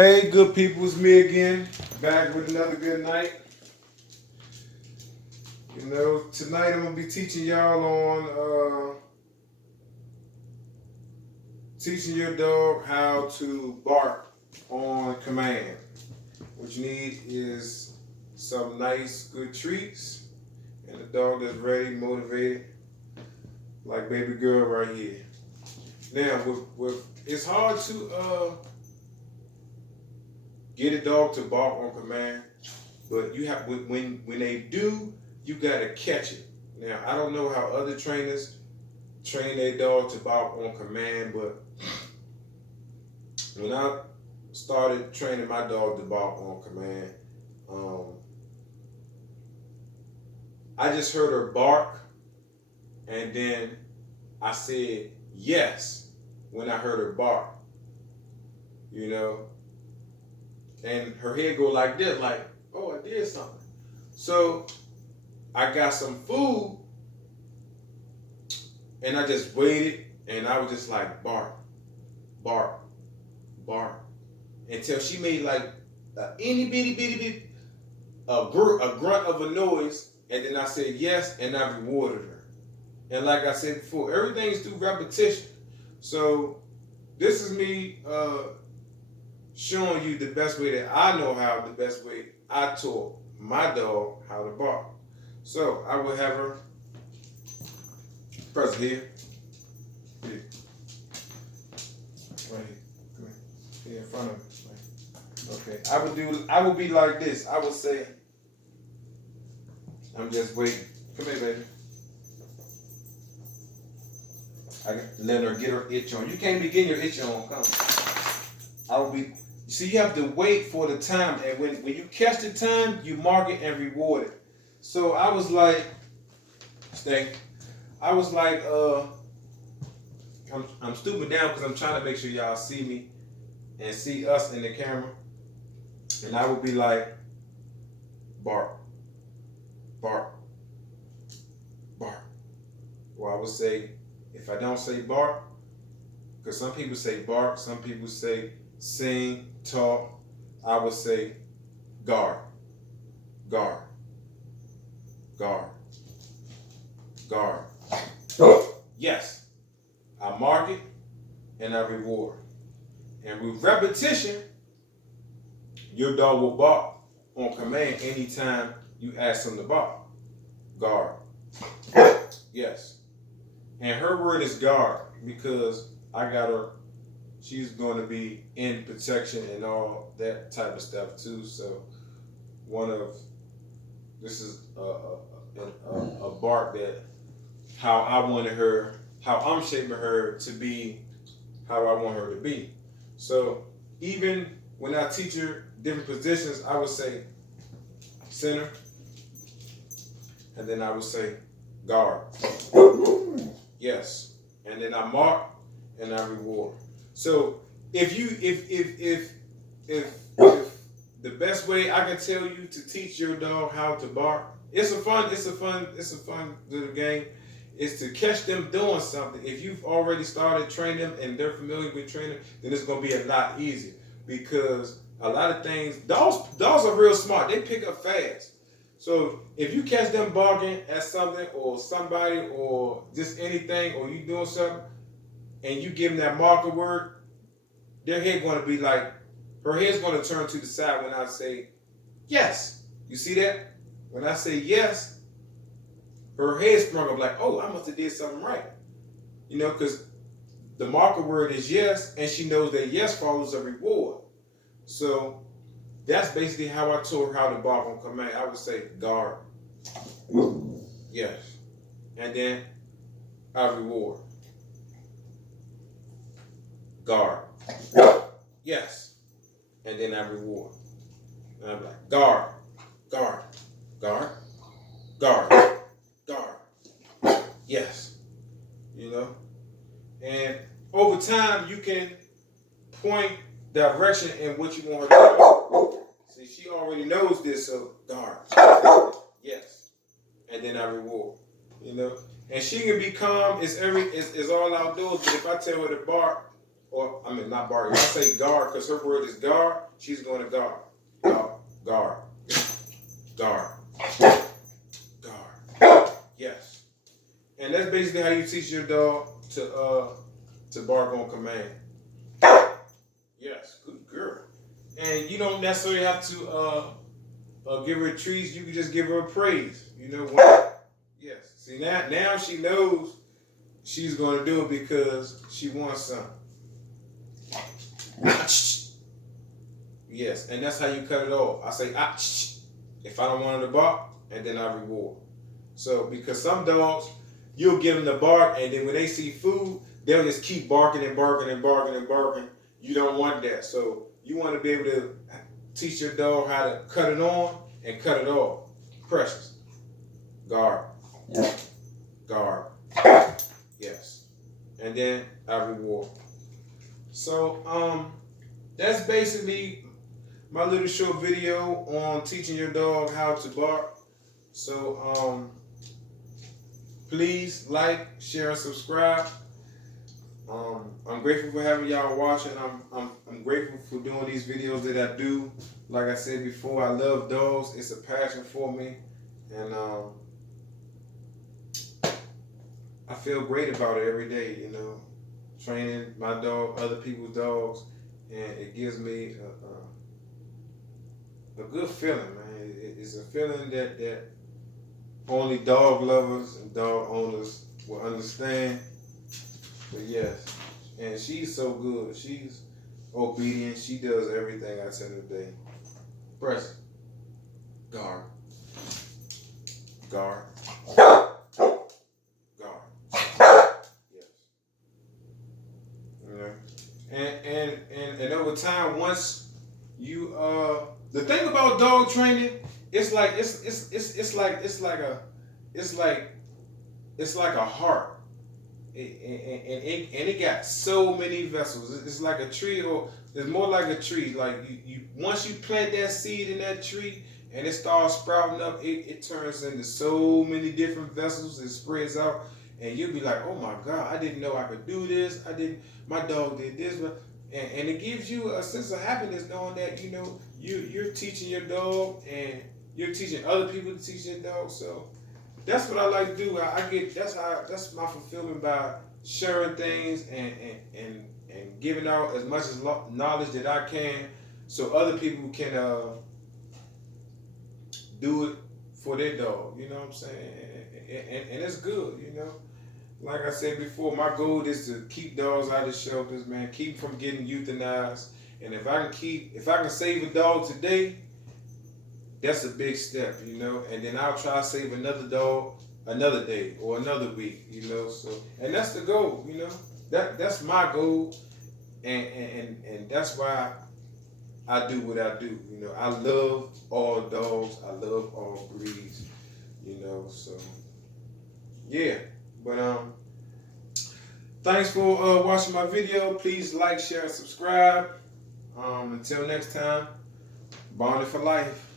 Hey, good people, it's me again, back with another good night. Tonight I'm gonna be teaching y'all on teaching your dog how to bark on command. What you need is some nice, good treats and a dog that's ready, motivated, like baby girl right here. Now, with it's hard to get a dog to bark on command, but you have when they do, you gotta catch it. Now I don't know how other trainers train their dog to bark on command, but when I started training my dog to bark on command, um, I just heard her bark, and then I said yes when I heard her bark, you know, and her head go like this, like, oh, I did something. So I got some food and I just waited and I was just like bark, bark, bark until she made like a itty bitty a grunt of a noise, and then I said yes and I rewarded her. And like I said before, everything's through repetition. So this is me showing you the best way that I know how, the best way I taught my dog how to bark. So I will have her press here. Here. Right here. Come here. Here in front of me. Okay. I would be like this. I would say, I'm just waiting. Come here, baby. I let her get her itch on. You can't be getting your itch on. Come. I will be. You see, you have to wait for the time, and when you catch the time, you mark it and reward it. So I was like, stay. I was like, I'm stooping down because I'm trying to make sure y'all see me and see us in the camera. And I would be like, bark, bark, bark. Or I would say, if I don't say bark, because some people say bark, some people say sing, talk, I would say guard, guard, guard, guard. Yes, I mark it and I reward. And with repetition, your dog will bark on command anytime you ask him to bark. Guard. Yes. And her word is guard because I got her, she's going to be in protection and all that type of stuff too. So this is a bark that how I wanted her, how I'm shaping her to be how I want her to be. So even when I teach her different positions, I would say center, and then I would say guard. Yes, and then I mark and I reward. So if the best way I can tell you to teach your dog how to bark, it's a fun little game, is to catch them doing something. If you've already started training them and they're familiar with training, then it's gonna be a lot easier because a lot of things, dogs are real smart. They pick up fast. So if you catch them barking at something or somebody or just anything, or you doing something and you give them that marker word, their head gonna be like, her head's gonna turn to the side when I say yes. You see that? When I say yes, her head sprung up like, oh, I must have did something right. You know, because the marker word is yes, and she knows that yes follows a reward. So that's basically how I taught her how to bark on command. I would say guard. Yes. And then I reward. Guard. Yes. And then I reward. And I'm like, guard, guard, guard, guard, guard. Yes. You know? And over time, you can point direction in what you want her to do. See, she already knows this, so guard. Yes. And then I reward. You know? And she can be calm, it's all outdoors, but if I tell her to bark, or I mean not bark. If I say guard, because her word is guard, she's going to guard. Guard. Guard. Guard. Yes. And that's basically how you teach your dog to bark on command. Yes, good girl. And you don't necessarily have to give her treats. You can just give her praise. You know what? Yes. See now she knows she's gonna do it because she wants something. Yes, and that's how you cut it off. I say if I don't want her to bark, and then I reward. So because some dogs, you'll give them the bark, and then when they see food, they'll just keep barking and barking and barking and barking. You don't want that. So you want to be able to teach your dog how to cut it on and cut it off. Precious. Guard. Yeah. Guard. Yes. And then I reward. So that's basically my little short video on teaching your dog how to bark. So please like, share, and subscribe. I'm grateful for having y'all watching. I'm grateful for doing these videos that I do. Like I said before, I love dogs. It's a passion for me, and I feel great about it every day. You know, training my dog, other people's dogs, and it gives me a good feeling, man. It's a feeling that only dog lovers and dog owners will understand. But yes, and she's so good. She's obedient. She does everything I tell her to do. Press. Guard. Guard. Guard. Yes. You know? And over time, once you the thing about dog training, it's like a heart. And it got so many vessels. It's like a tree, or it's more like a tree. Like you once you plant that seed in that tree and it starts sprouting up, it turns into so many different vessels. It spreads out, and you'll be like, oh my God, I didn't know I could do this. My dog did this, and it gives you a sense of happiness knowing that you're teaching your dog and you're teaching other people to teach their dog. So that's what I like to do. That's my fulfillment, by sharing things and giving out as much as knowledge that I can, so other people can do it for their dog. You know what I'm saying? And it's good. You know, like I said before, my goal is to keep dogs out of shelters, man. Keep from getting euthanized. And if I can save a dog today, that's a big step, you know. And then I'll try to save another dog another day or another week, you know. So, and that's the goal, you know. That's my goal, and that's why I do what I do. You know, I love all dogs. I love all breeds, you know. So, yeah. But thanks for watching my video. Please like, share, and subscribe. Until next time, bonded for life.